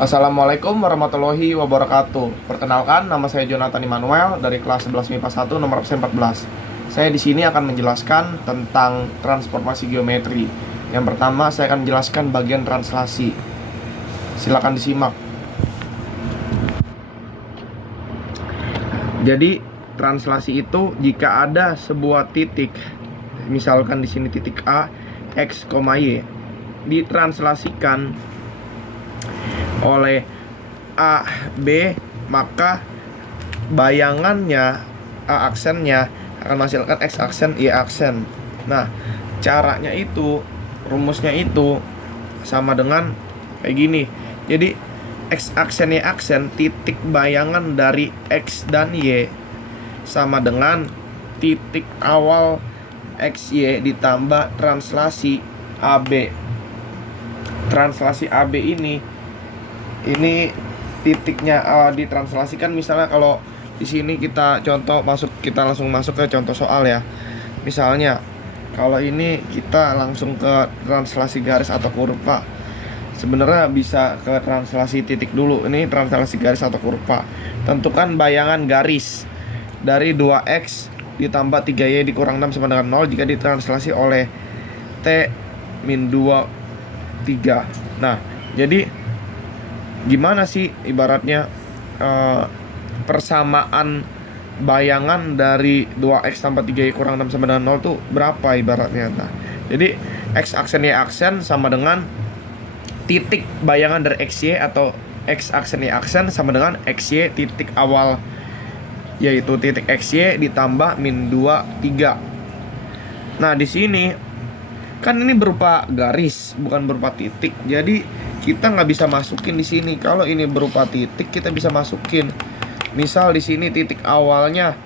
Assalamualaikum warahmatullahi wabarakatuh. Perkenalkan, nama saya Jonathan Immanuel dari kelas 11 MIPA 1 nomor absen 14. Saya di sini akan menjelaskan tentang transformasi geometri. Yang pertama, saya akan menjelaskan bagian translasi. Silakan disimak. Jadi, translasi itu jika ada sebuah titik, misalkan di sini titik A, X, Y, ditranslasikan oleh A, B, maka bayangannya A aksennya akan menghasilkan X aksen, Y aksen. Nah, caranya itu, rumusnya itu sama dengan kayak gini. Jadi X aksen, Y aksen, titik bayangan dari X dan Y sama dengan titik awal X, Y ditambah translasi AB. Translasi AB ini titiknya ditranslasikan. Misalnya kalau di sini kita langsung masuk ke contoh soal ya. Misalnya kalau ini kita langsung ke translasi garis atau kurva. Sebenarnya bisa ke translasi titik dulu. Ini translasi garis atau kurva. Tentukan bayangan garis dari 2x ditambah 3y dikurang 6 sama dengan 0 jika ditranslasi oleh t min 2 3. Nah, jadi gimana sih ibaratnya persamaan bayangan dari 2x tambah 3y kurang 6 sama dengan 0 tuh berapa ibaratnya. Nah, jadi x aksen y aksen sama dengan titik bayangan dari xy atau x aksen y aksen sama dengan xy titik awal, yaitu titik xy ditambah min 2 3. Nah, di sini kan ini berupa garis bukan berupa titik. Jadi kita nggak bisa masukin di sini. Kalau ini berupa titik kita bisa masukin. Misal di sini titik awalnya,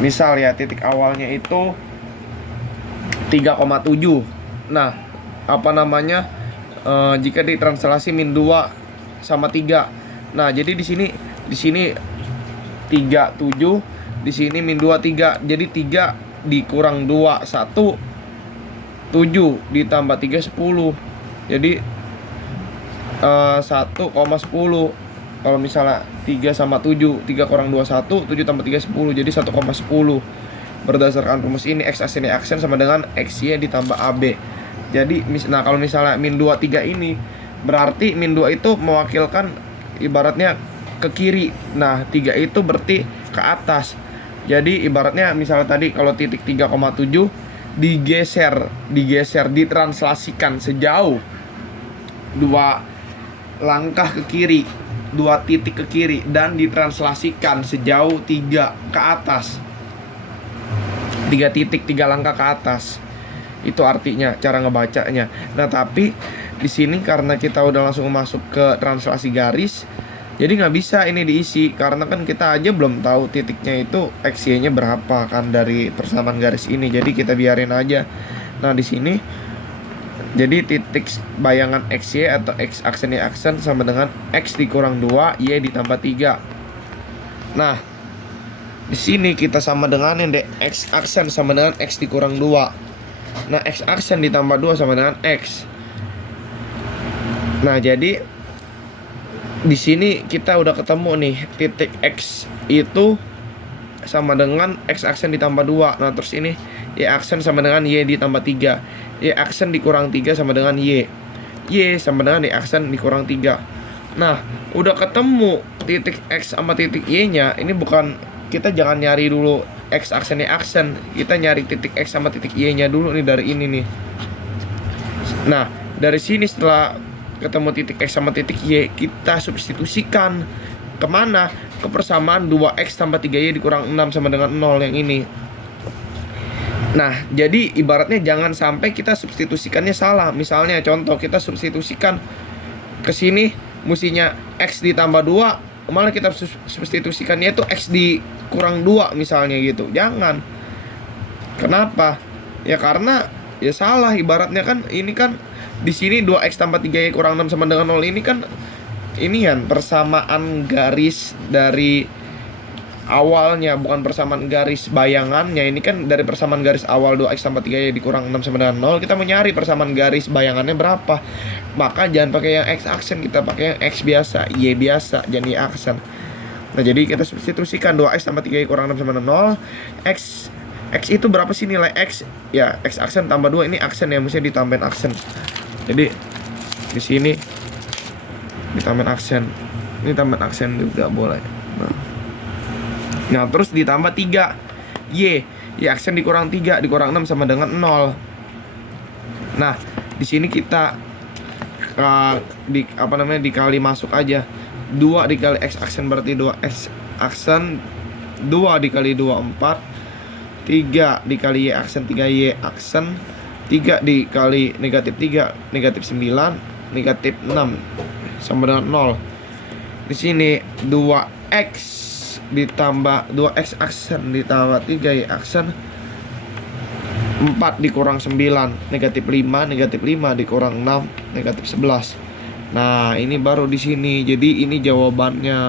misal ya titik awalnya itu 3,7. Nah, apa namanya? Jika ditranslasi min 2 sama 3. Nah, jadi di sini 37, di sini min 2 3. Jadi 3 dikurang 2 1, 7 ditambah 3 10. Jadi 1,10. Kalau misalnya 3 sama 7, 3 kurang 2 1, 7 tambah 3 10. Jadi 1,10. Berdasarkan rumus ini X aksen Y aksen sama dengan XY ditambah AB. Jadi nah kalau misalnya min 2 3 ini berarti min 2 itu mewakilkan ibaratnya ke kiri. Nah, 3 itu berarti ke atas. Jadi ibaratnya misalnya tadi kalau titik 3,7 digeser, ditranslasikan sejauh 2 langkah ke kiri, 2 titik ke kiri, dan ditranslasikan sejauh 3 ke atas, 3 titik 3 langkah ke atas. Itu artinya cara ngebacanya. Nah, tapi di sini karena kita udah langsung masuk ke translasi garis, jadi nggak bisa ini diisi karena kan kita aja belum tahu titiknya itu XY-nya berapa kan dari persamaan garis ini. Jadi kita biarin aja. Nah, di sini jadi titik bayangan XY atau X aksen Y aksen sama dengan X dikurang 2 Y ditambah 3. Nah, di sini kita sama dengan yang X aksen sama dengan X dikurang 2. Nah, X aksen ditambah 2 sama dengan X. Nah, jadi di sini kita udah ketemu nih titik X itu sama dengan X aksen ditambah 2. Nah, terus ini Y aksen sama dengan Y ditambah 3. Y aksen dikurang 3 sama dengan Y. Y sama dengan Y aksen dikurang 3. Nah, udah ketemu titik X sama titik Y-nya. Ini bukan, kita jangan nyari dulu X aksen Y aksen. Kita nyari titik X sama titik Y-nya dulu nih dari ini nih. Nah, dari sini setelah ketemu titik X sama titik Y, kita substitusikan kemana? Ke persamaan 2X tambah 3Y dikurang 6 sama dengan 0 yang ini. Nah, jadi ibaratnya jangan sampai kita substitusikannya salah. Misalnya contoh kita substitusikan ke sini mestinya X ditambah 2, malah kita substitusikannya itu X dikurang 2 misalnya gitu. Jangan. Kenapa? Ya karena ya salah ibaratnya kan. Ini kan di sini 2x tambah 3y kurang 6 sama dengan 0 ini kan ini kan persamaan garis dari awalnya, bukan persamaan garis bayangannya. Ini kan dari persamaan garis awal 2x tambah 3y dikurang 6 sama dengan 0. Kita mau nyari persamaan garis bayangannya berapa. Maka jangan pakai yang x aksen, kita pakai yang x biasa, y biasa, jangan y aksen. Nah, jadi kita substitusikan 2x tambah 3y kurang 6 sama dengan 0. X itu berapa sih nilai x? Ya, x aksen tambah 2, ini aksen ya, mesti ditambahin aksen. Jadi di sini ditambahin aksen. Ini tambahin aksen juga boleh. Nah, terus ditambah 3 y aksen dikurang 3 dikurang 6 sama dengan 0. Nah, di sini kita dikali masuk aja. 2 dikali x aksen berarti 2x aksen, 2 dikali 2 4, 3 dikali y aksen 3y aksen, 3 dikali negatif 3 negatif 9 negatif 6 sama dengan 0. Di sini 2x ditambah 2x aksen ditambah 3y aksen, 4 dikurang 9 negatif 5 negatif 5 dikurang 6 negatif 11. Nah, ini baru di sini. Jadi ini jawabannya.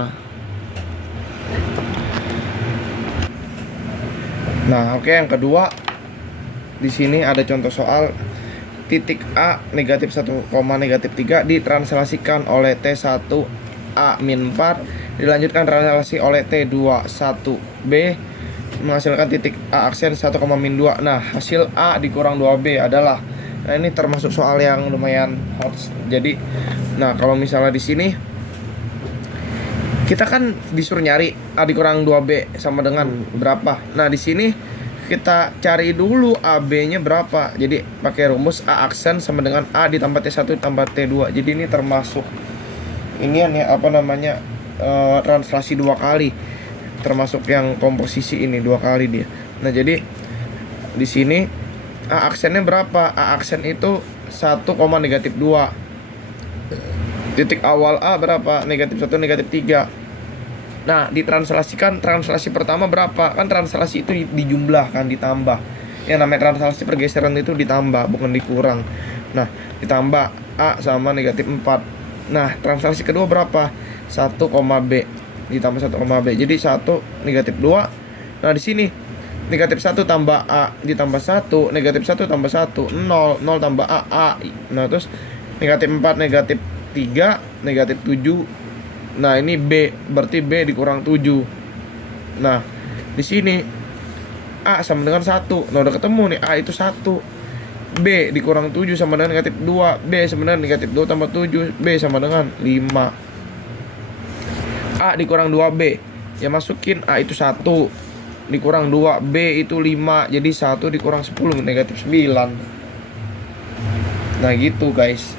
Nah, oke, yang kedua di sini ada contoh soal titik A negatif 1, negatif 3 ditranslasikan oleh T1 A min 4 dilanjutkan translasi oleh T2 1B menghasilkan titik A aksen 1, min 2. Nah, hasil A dikurang 2B adalah, nah ini termasuk soal yang lumayan hot. Jadi, nah kalau misalnya di sini kita kan disuruh nyari A dikurang 2B sama dengan berapa. Nah, di sini kita cari dulu AB-nya berapa. Jadi pakai rumus A aksen sama dengan A ditambah T1 tambah T2. Jadi ini termasuk ini ya translasi 2 kali. Termasuk yang komposisi ini 2 kali dia. Nah, jadi di sini A aksennya berapa? A aksen itu 1, negatif 2. Titik awal A berapa? Negatif 1, negatif 3. Nah, ditranslasikan, translasi pertama berapa? Kan translasi itu dijumlahkan, ditambah. Yang namanya translasi pergeseran itu ditambah, bukan dikurang. Nah, ditambah A sama negatif 4. Nah, translasi kedua berapa? 1, B ditambah 1, B. Jadi 1 negatif 2. Nah, di sini negatif 1 tambah A ditambah 1, negatif 1 tambah 1, 0, 0 tambah A. Nah, terus negatif 4, negatif 3, negatif 7. Nah, ini B, berarti B dikurang 7. Nah, di sini A sama dengan 1. Nah, udah ketemu nih, A itu 1. B dikurang 7 sama dengan negatif 2. B sama dengan negatif 2 tambah 7. B sama dengan 5. A dikurang 2B. Ya, masukin A itu 1 dikurang 2, B itu 5. Jadi 1 dikurang 10 negatif 9. Nah, gitu guys.